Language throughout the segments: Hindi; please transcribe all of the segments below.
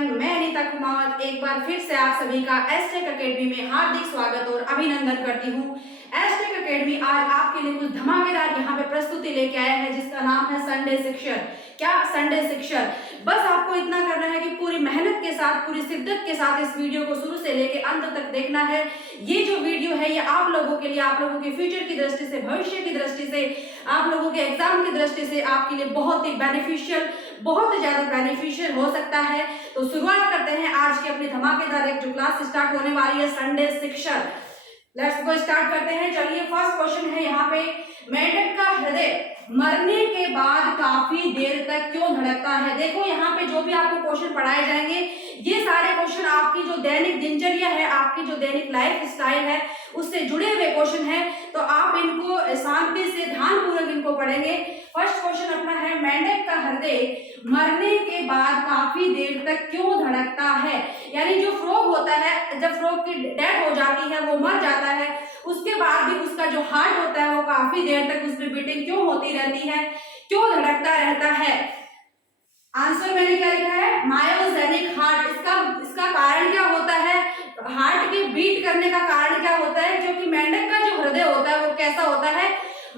एवरीवन, मैं अनीता कुमावत एक बार फिर से आप सभी का एस्टेक एकेडमी में हार्दिक स्वागत और अभिनंदन करती हूँ। एस्टेक एकेडमी आज आपके लिए कुछ धमाकेदार यहाँ पे प्रस्तुति लेके आया है जिसका नाम है संडे शिक्षण। क्या संडे शिक्षण? बस आपको इतना करना है कि पूरी मेहनत के साथ, पूरी शिद्दत के साथ इस वीडियो को शुरू से लेके अंत तक देखना है। ये जो वीडियो है ये आप लोगों के लिए, आप लोगों के फ्यूचर की दृष्टि से, भविष्य की दृष्टि से, आप लोगों के एग्जाम की दृष्टि से आपके लिए बहुत ही बेनिफिशियल, बहुत ज्यादा बेनिफिशियल हो सकता है। तो शुरुआत करते हैं आज की अपनी धमाकेदार एक जो क्लास स्टार्ट होने वाली है संडे शिक्षण। लेट्स गो, स्टार्ट करते हैं। चलिए, फर्स्ट क्वेश्चन है यहाँ पे, मेंढक का हृदय मरने के बाद काफी देर तक क्यों धड़कता है? देखो यहाँ पे जो भी आपको क्वेश्चन पढ़ाए जाएंगे ये सारे क्वेश्चन आपकी जो दैनिक दिनचर्या है, आपकी जो दैनिक लाइफ स्टाइल है उससे जुड़े हुए क्वेश्चन है। तो आप इनको शांति से, ध्यानपूर्वक इनको पढ़ेंगे। फर्स्ट क्वेश्चन अपना है, मेंढक का हृदय मरने के बाद काफी देर तक क्यों धड़कता है? यानी जो फ्रॉग होता है, जब फ्रॉग की डेथ हो जाती है, वो मर जाता है, उसके बाद भी उसका जो हार्ट होता है वो काफी देर तक उसमें बीटिंग क्यों होती रहती है, क्यों धड़कता रहता है? आंसर मैंने क्या लिखा है? Myogenic heart. इसका कारण क्या होता है? हार्ट के बीट करने का कारण क्या होता है? जो कि मेंढक का जो हृदय होता है वो कैसा होता है?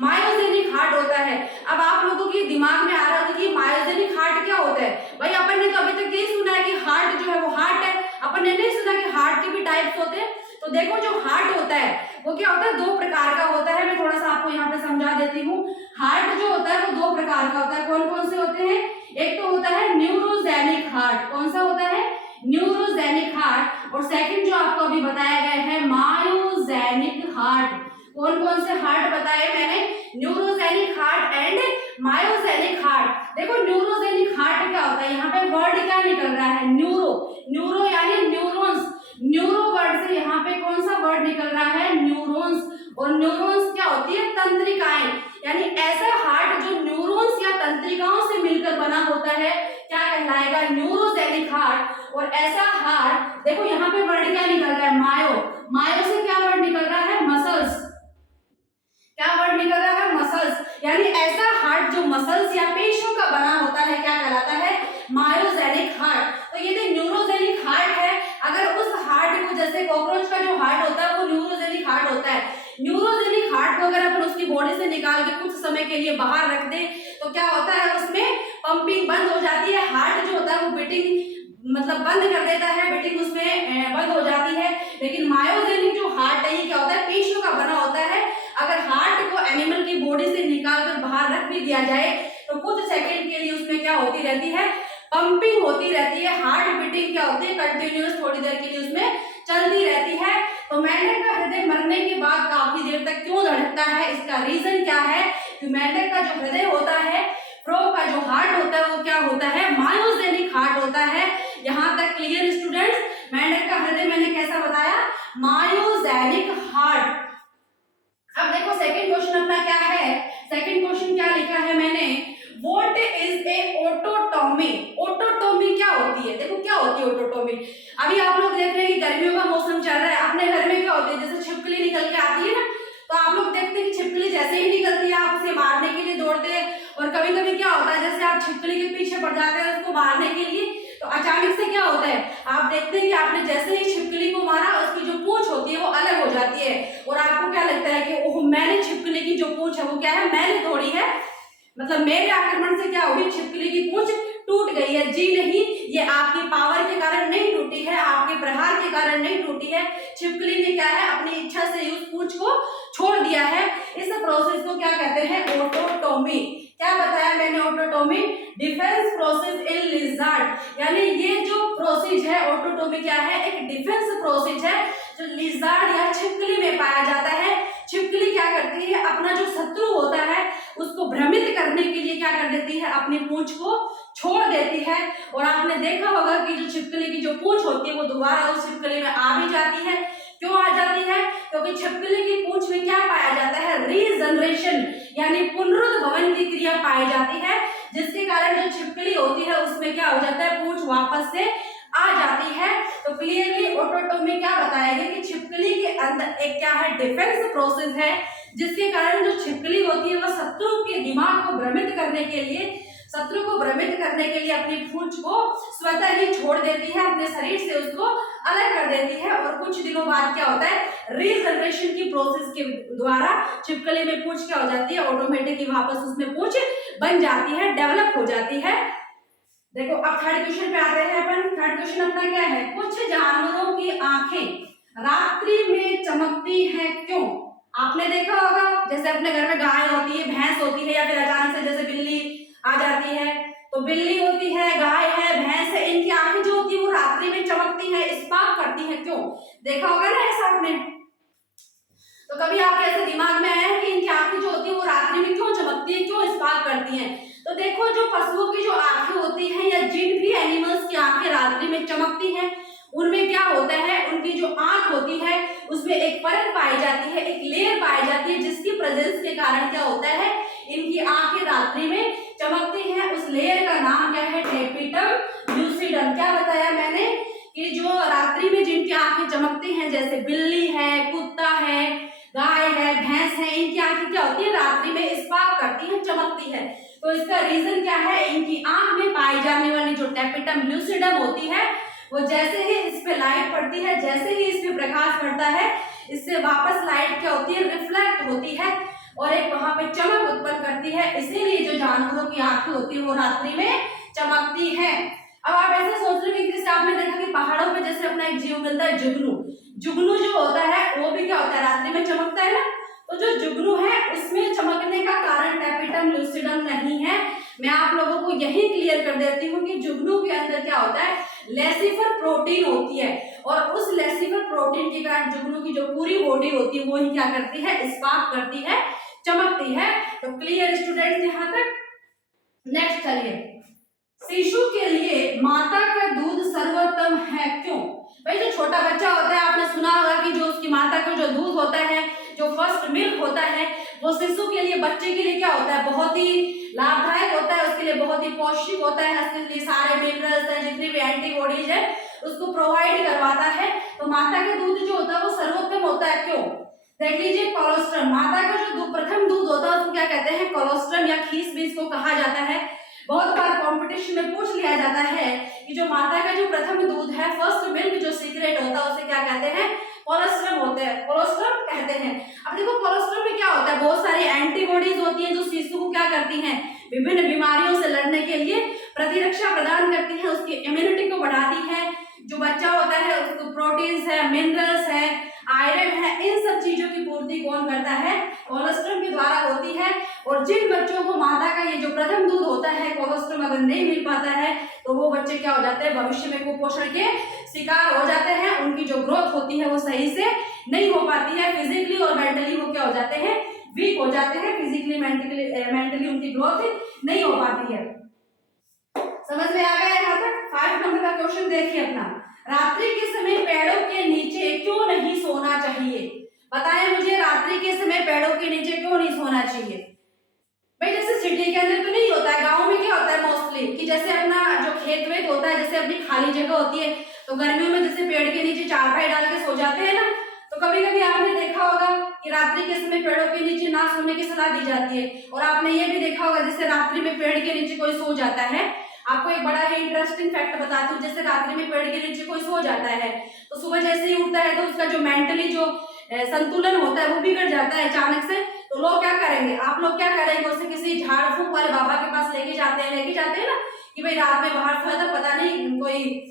मायोजेनिक हार्ट होता है। अब आप लोगों के दिमाग में आ रहा है कि मायोजेनिक हार्ट क्या होता है? भाई अपन ने तो अभी तक यही सुना है कि हार्ट जो है वो हार्ट है, अपन ने नहीं सुना कि हार्ट के भी टाइप्स होते हैं। तो देखो, जो हार्ट होता है वो क्या होता है? दो प्रकार का होता है। मैं थोड़ा सा आपको यहाँ पे समझा देती हूँ। हार्ट जो होता है वो दो प्रकार का होता है। कौन कौन से होते हैं? एक तो होता है न्यूरोजेनिक हार्ट। कौन सा होता है? Neurogenic heart. और सेकंड जो आपको अभी बताया गया है मायोजेनिक हार्ट। कौन कौन से हार्ट बताए मैंने? Neurogenic heart and myogenic heart. देखो, न्यूरोजेनिक हार्ट क्या होता है? यहाँ पे वर्ड क्या निकल रहा है? न्यूरो। न्यूरो यानी न्यूरॉन्स। न्यूरो वर्ड से यहाँ पे कौन सा वर्ड निकल रहा है? न्यूरॉन्स। और न्यूरॉन्स क्या होती है? तंत्रिकाएं। यानी ऐसा हार्ट जो न्यूरॉन्स या तंत्रिकाओं से मिलकर बना होता है क्या कहलाएगा? Neurogenic heart. और ऐसा हार्ट, देखो यहाँ पे वर्ड क्या निकल रहा है? मायो। मायो से क्या वर्ड निकल रहा है? मसल्स। क्या वर्ड निकल रहा है? मसल्स। यानी ऐसा हार्ट जो मसल्स या पेशियों का बना होता है क्या कहलाता है? Myogenic heart. तो ये जो न्यूरोजेनिक हार्ट है, अगर उस हार्ट को, जैसे कॉकरोच का जो हार्ट होता है वो न्यूरोजेनिक हार्ट होता है, न्यूरोजेनिक हार्ट को अगर अपन उसकी बॉडी से निकाल के कुछ समय के लिए बाहर रख दे तो क्या होता है? उसमें पंपिंग बंद हो जाती है। हार्ट जो होता है वो बीटिंग मतलब बंद कर देता है, बीटिंग उसमें बंद हो जाती है। लेकिन मायोजेनिक जो हार्ट है ये क्या होता है? पेशियों का बना होता है। अगर हार्ट को एनिमल की बॉडी से निकाल कर बाहर रख भी दिया जाए तो कुछ सेकंड के लिए उसमें क्या होती रहती है? पंपिंग होती रहती है। हार्ट बीटिंग क्या होती है? कंटिन्यूअस थोड़ी देर के लिए उसमें चलती रहती है। तो मेंढक का हृदय मरने के बाद काफी देर तक क्यों धड़कता है? इसका रीजन क्या है? कि मेंढक का जो हृदय होता है, फ्रॉग का जो हार्ट होता है वो क्या होता है? मायोजेनिक हार्ट होता है। यहाँ तक क्लियर स्टूडेंट्स? मेंढक का हृदय मैंने कैसा बताया? Myogenic heart. अब देखो सेकंड क्वेश्चन अपना क्या है? सेकंड क्वेश्चन क्या लिखा है मैंने? What is a autotomy? Autotomy क्या होती है? देखो क्या होती है ऑटोटॉमी। अभी आप लोग देख रहे हैं कि गर्मियों का मौसम चल रहा है, अपने घर में क्या होती है? जैसे छिपकली निकल के आती है ना, तो आप लोग देखते हैं कि छिपकली जैसे ही निकलती है आप उसे मारने के लिए दौड़ते हैं। और कभी कभी क्या होता है, जैसे आप छिपकली के पीछे पड़ जाते हैं उसको मारने के लिए, तो अचानक से क्या होता है, आप देखते हैं कि आपने जैसे ही छिपकली को मारा उसकी जो पूंछ होती है वो अलग हो जाती है। और आपको क्या लगता है कि ओह, मैंने छिपकली की जो पूंछ है वो क्या है? मैंने तोड़ी है, मतलब मेरे आक्रमण से क्या हुई? छिपकली की पूंछ टूट गई है। जी नहीं, ये आपकी पावर के कारण नहीं टूटी है, आपके प्रहार के कारण नहीं टूटी है। छिपकली ने क्या है? अपनी इच्छा से उस पूंछ को छोड़ दिया है। इस प्रोसेस को क्या कहते हैं? ऑटोटॉमी। क्या बताया मैंने? Autotomy defence process in lizard. यानी ये जो प्रोसेस है ऑटोटॉमी क्या है? एक डिफेंस प्रोसेस है जो लिजार्ड या छिपकली में पाया जाता है। छिपकली क्या करती है? अपना जो शत्रु होता है उसको भ्रमित करने के लिए क्या कर देती है? अपनी पूंछ को छोड़ देती है। और आपने देखा होगा कि जो छिपकली की जो पूंछ होती है वो दोबारा उस छिपकली में आ भी जाती है। क्यों आ जाती है? क्योंकि छिपकली की पूंछ में क्या पाया जाता है? रीजनरेशन यानी पुनरुद्भवन की क्रिया पाई जाती है, जिसके कारण जो छिपकली होती है उसमें क्या हो जाता है? पूंछ वापस से आ जाती है। तो क्लियरली ऑटोटॉमी क्या बताएगा कि छिपकली के अंदर एक क्या है? डिफेंस प्रोसेस है, जिसके कारण जो छिपकली होती है वह शत्रु के दिमाग को भ्रमित करने के लिए शत्रु को भ्रमित करने के लिए अपनी पूंछ को स्वतः ही छोड़ देती है, अपने शरीर से उसको अलग कर देती है और कुछ दिनों बाद क्या होता है, रीजनरेशन की प्रोसेस के द्वारा छिपकली में पूंछ क्या हो जाती है, ऑटोमेटिक ही वापस उसमें पूंछ बन जाती है, डेवलप हो जाती है। देखो अब थर्ड क्वेश्चन पे आते हैं अपन। थर्ड क्वेश्चन अपना क्या है, कुछ जानवरों की आंखें रात्रि में चमकती हैं क्यों? आपने देखा होगा जैसे अपने घर में गाय होती है, भैंस होती है, या फिर अचानक से जैसे बिल्ली आ जाती है, तो बिल्ली होती है, गाय है, भैंस है, इनकी आंखें जो होती है वो रात्रि में चमकती है, स्पार्क करती है क्यों? देखा होगा ना ऐसा आपने। तो कभी आपके ऐसे दिमाग में आया है कि इनकी आंखें जो होती है वो रात्रि में क्यों चमकती है, क्यों स्पार्क करती हैं? तो देखो जो पशुओं की जो आंखें होती हैं या जिन भी एनिमल्स की आंखें रात्रि में चमकती हैं, उनमें क्या होता है, उनकी जो आंख होती है उसमें एक परत पाई जाती है, एक लेयर पाई जाती है, जिसकी प्रेजेंस के कारण क्या होता है, इनकी आंखें रात्रि में चमकती हैं। उस लेयर का नाम क्या है, टेपिटम ल्यूसिडम। क्या बताया मैंने कि जो रात्रि में जिनकी आंखें चमकती हैं, जैसे बिल्ली है, कुत्ता है, गाय है, भैंस है, इनकी आंखें क्या होती है, रात्रि में स्पार्क करती है, चमकती है। तो इसका रीजन क्या है, इनकी आंख में पाई जाने वाली जो टेपिटम ल्यूसिडम होती है, वो जैसे ही इस पे लाइट पड़ती है, जैसे ही इस पे प्रकाश पड़ता है, इससे वापस लाइट क्या होती है, रिफ्लेक्ट होती है और एक वहां पे चमक उत्पन्न करती है। इसीलिए जो जानवरों की आंखें होती है वो रात्रि में चमकती है। अब आप ऐसे सोच रहे हैं कि आपने देखा कि पहाड़ों पे जैसे अपना एक जीव मिलता है, जुगनू। जुगनू जो होता है वो भी क्या होता है, रात्रि में चमकता है ना। तो जो जुगनू है उसमें चमकने का कारण टेपिटम ल्यूसिडम नहीं है। मैं आप लोगों को यही क्लियर कर देती हूँ कि जुगनू के अंदर क्या होता है, लेसिफर प्रोटीन होती है और उस लेसिफर प्रोटीन के कारण जुगनू की जो पूरी बॉडी होती है वो ही क्या करती है, स्पार्क करती है, चमकती है। तो क्लियर स्टूडेंट्स यहाँ तक। नेक्स्ट चलिए, शिशु के लिए माता का दूध सर्वोत्तम है क्यों? भाई जो छोटा बच्चा होता है, आपने सुना होगा कि जो उसकी माता का जो दूध होता है, जो फर्स्ट मिल्क होता है, वो शिशु के लिए, बच्चे के लिए क्या होता है, बहुत ही लाभदायक होता है, उसके लिए बहुत ही पौष्टिक होता है, उसके लिए सारे मिनरल्स हैं, जितनी भी एंटीबॉडीज है उसको प्रोवाइड करवाता है। तो माता का दूध जो होता है वो सर्वोत्तम होता है क्यों? देख लीजिए, कोलोस्ट्रम, माता का जो प्रथम दूध होता है उसको क्या कहते हैं, कोलोस्ट्रम या खीस भी इसको कहा जाता है। बहुत बार कंपटीशन में पूछ लिया जाता है कि जो माता का जो प्रथम दूध है, फर्स्ट मिल्क जो सीक्रेट होता है, उसे क्या कहते हैं, कोलोस्ट्रम होते हैं, कोलोस्ट्रम कहते हैं। अब देखो कोलोस्ट्रम में क्या होता है, बहुत सारी एंटीबॉडीज होती हैं जो शिशु को क्या करती हैं, विभिन्न बीमारियों से लड़ने के लिए प्रतिरक्षा प्रदान करती है, उसकी इम्यूनिटी को बढ़ाती है। जो बच्चा होता है उसको प्रोटीन्स है, मिनरल्स है, आयरन है, इन सब चीजों की पूर्ति कौन करता है, कोलोस्ट्रम के द्वारा होती है। और जिन बच्चों को माता का ये जो प्रथम दूध होता है, कोलोस्ट्रम अगर नहीं मिल पाता है, तो वो बच्चे क्या हो जाते हैं, भविष्य में कुपोषण के शिकार हो जाते हैं। उनकी जो ग्रोथ होती है वो सही से नहीं हो पाती है, फिजिकली और मेंटली वो क्या हो जाते हैं, वीक हो जाते हैं, फिजिकली मेंटली उनकी ग्रोथ नहीं हो पाती है। समझ में आ गया यहाँ तक? 5 नंबर का क्वेश्चन देखिए अपना, रात्रि के समय पेड़ों के नीचे क्यों नहीं सोना चाहिए? बताएं मुझे, रात्रि के समय पेड़ों के नीचे क्यों नहीं सोना चाहिए? भाई जैसे सिटी के अंदर तो नहीं होता है, गांव में क्या होता है मोस्टली कि जैसे अपना जो खेत वेत होता है, जैसे अपनी खाली जगह होती है, तो गर्मियों में जैसे पेड़ के नीचे चारपाई डाल के सो जाते हैं ना। तो कभी कभी आपने देखा होगा कि रात्रि के समय पेड़ों के नीचे ना सोने की सलाह दी जाती है। और आपने ये भी देखा होगा जैसे रात्रि में पेड़ के नीचे कोई सो जाता है। आपको एक बड़ा ही इंटरेस्टिंग फैक्ट बताती हूँ, जैसे रात्रि में पेड़ के नीचे कोई सो जाता है तो सुबह जैसे ही उठता है तो उसका जो मेंटली जो संतुलन होता है वो बिगड़ जाता है अचानक से। तो लोग क्या करेंगे, आप लोग क्या करेंगे, उसे किसी झाड़ फूक वाले बाबा के पास लेके जाते हैं ना कि भाई रात में बाहर सोया था, पता नहीं कोई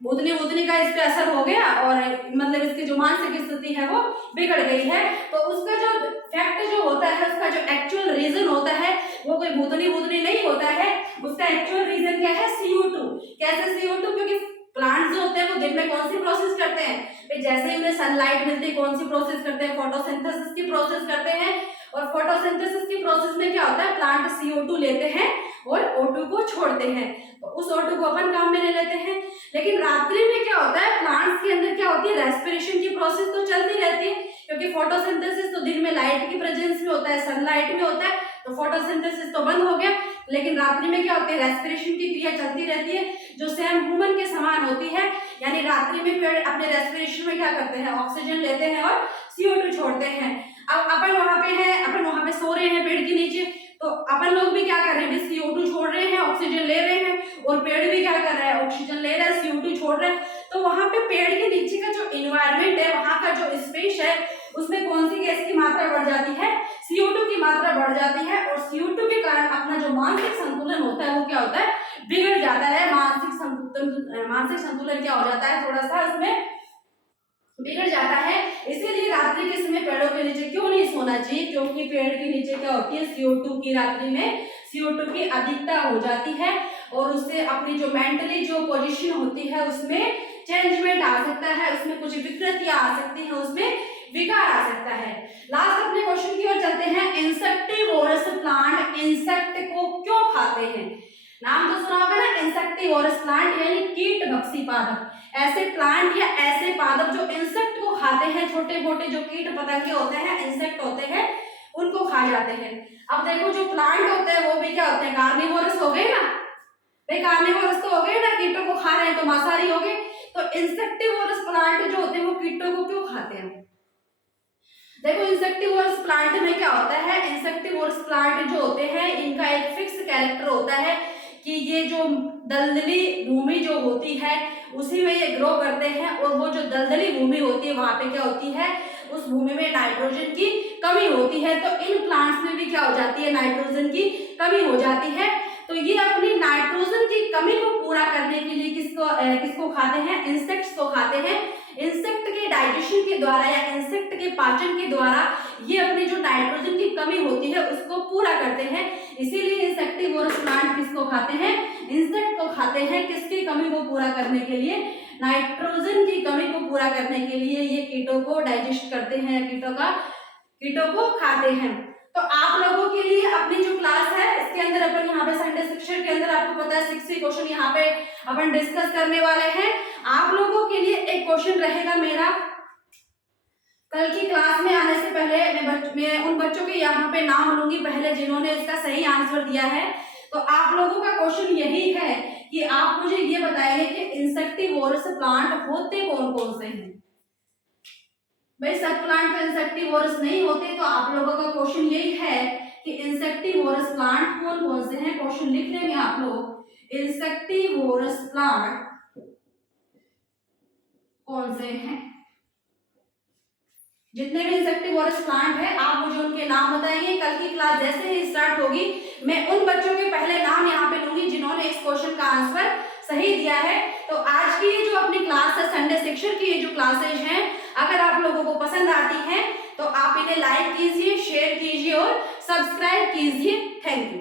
भूतनी का इस पे असर हो गया और मतलब इसकी जो मानसिक स्थिति है वो बिगड़ गई है। तो उसका जो फैक्ट जो होता है, उसका जो एक्चुअल रीजन होता है वो कोई भूतनी नहीं होता है। उसका एक्चुअल रीजन क्या है, CO2। कैसे CO2? क्योंकि प्लांट्स जो होते हैं वो दिन में कौन सी प्रोसेस करते हैं, जैसे ही उन्हें सनलाइट मिलती है कौन सी प्रोसेस करते हैं, फोटोसिंथेसिस की प्रोसेस करते हैं। और फोटोसिंथेसिस की प्रोसेस में क्या होता है, प्लांट CO2 लेते हैं और O2 को छोड़ते हैं, तो उस O2 को अपन काम में ले लेते हैं। लेकिन रात्रि में क्या होता है, प्लांट्स के अंदर क्या होती है, रेस्पिरेशन की प्रोसेस तो चलती रहती है, क्योंकि फोटोसिंथेसिस तो दिन में लाइट की प्रेजेंस में होता है, सनलाइट में होता है, तो फोटोसिंथेसिस तो बंद हो गया। लेकिन रात्रि में क्या होती है, रेस्पिरेशन की क्रिया चलती रहती है, जो सेम ह्यूमन के समान होती है। यानी रात्रि में पेड़ अपने रेस्पिरेशन में क्या करते हैं, ऑक्सीजन लेते हैं और CO2 छोड़ते हैं। अब अपन वहां पे सो रहे हैं पेड़ के नीचे, तो अपन लोग भी क्या कर रहे हैं, CO2 छोड़ रहे हैं, ऑक्सीजन ले रहे हैं, और पेड़ भी क्या कर रहा है, ऑक्सीजन ले रहा है, CO2 छोड़ रहा है। तो वहां पे पेड़ के नीचे का जो इन्वायरमेंट है, वहां का जो स्पेस है, उसमें कौन सी गैस की मात्रा बढ़ जाती है, CO2 की मात्रा बढ़ जाती है, और CO2 के कारण अपना जो मानसिक संतुलन होता है वो क्या होता है, बिगड़ जाता है। मानसिक संतुलन क्या हो जाता है, थोड़ा सा इसमें बिगड़ जाता है। इसीलिए रात्रि के समय पेड़ों के नीचे क्यों नहीं सोना चाहिए, क्योंकि पेड़ के नीचे क्या होती है, CO2 की, रात्रि में CO2 की अधिकता हो जाती है, और उससे अपनी जो मेंटली जो पोजीशन होती है उसमें चेंजमेंट आ सकता है, उसमें कुछ विकृतियां आ सकती हैं, उसमें विकार आ सकता है। लास्ट अपने क्वेश्चन की ओर चलते हैं। इंसेक्टिवोरस प्लांट इंसेक्ट को क्यों खाते हैं? नाम तो सुना होगा ना, इंसेक्टिवोरस प्लांट यानी कीट भक्षी पादप। ऐसे प्लांट या ऐसे पादप जो इंसेक्ट को खाते हैं, छोटे मोटे जो कीट पतंगे होते हैं, इंसेक्ट होते हैं, उनको खा जाते हैं। अब देखो जो प्लांट होते हैं वो भी क्या होते हैं, कार्निवोरस हो गए ना, भाई कार्निवोरस तो हो गए ना, कीटों को खा रहे हैं तो मांसाहारी हो गए। तो इंसेक्टिवोरस प्लांट जो होते हैं वो कीटों को क्यों खाते हैं? देखो इंसेक्टिवोरस प्लांट में क्या होता है, इंसेक्टिवोरस प्लांट जो होते हैं इनका एक फिक्स कैरेक्टर होता है कि ये जो दलदली भूमि जो होती है उसी में ये ग्रो करते हैं, और वो जो दलदली भूमि होती है वहां पे क्या होती है, उस भूमि में नाइट्रोजन की कमी होती है। तो इन प्लांट्स में भी क्या हो जाती है, नाइट्रोजन की कमी हो जाती है। तो ये अपनी नाइट्रोजन की कमी को पूरा करने के लिए किसको खाते हैं, इंसेक्ट्स को खाते हैं। इंसेक्ट के डाइजेशन के द्वारा या इंसेक्ट के पाचन के द्वारा ये अपनी जो नाइट्रोजन की कमी होती है उसको पूरा करते हैं। इसीलिए इंसेक्टिवोरस प्लांट किसको खाते हैं, इंसेक्ट को खाते हैं। किसकी कमी को पूरा करने के लिए, नाइट्रोजन की कमी को पूरा करने के लिए ये कीटों को डाइजेस्ट करते हैं, कीटों को खाते हैं। तो आप लोगों के लिए अपनी जो क्लास है इसके अंदर अपन यहाँ पे संडे शिक्षण के अंदर आपको पता है 6वीं क्वेश्चन यहाँ पे अपन डिस्कस करने वाले हैं। आप लोगों के लिए एक क्वेश्चन रहेगा मेरा, कल की क्लास में आने से पहले मैं उन बच्चों के यहाँ पे नाम लूंगी पहले जिन्होंने इसका सही आंसर दिया है। तो आप लोगों का क्वेश्चन यही है कि आप मुझे ये बताइए कि इंसेक्टिवोरस प्लांट होते कौन कौन से हैं। भाई सब प्लांट तो इंसेक्टिवोरस नहीं होते, तो आप लोगों का क्वेश्चन यही है कि इंसेक्टिवोरस प्लांट कौन कौन से हैं। क्वेश्चन लिख लेंगे आप लोग, इंसेक्टिवोरस प्लांट कौन से हैं। जितने भी इंसेक्टिवोरस प्लांट है आप मुझे उनके नाम बताइए। कल की क्लास जैसे ही स्टार्ट होगी मैं उन बच्चों के पहले नाम यहाँ पे लूंगी जिन्होंने इस क्वेश्चन का आंसर सही दिया है। तो आज की ये जो अपनी क्लास है संडे शिक्षण की ये जो क्लासेज हैं, अगर आप लोगों को पसंद आती हैं तो आप इन्हें लाइक कीजिए, शेयर कीजिए और सब्सक्राइब कीजिए। Thank you.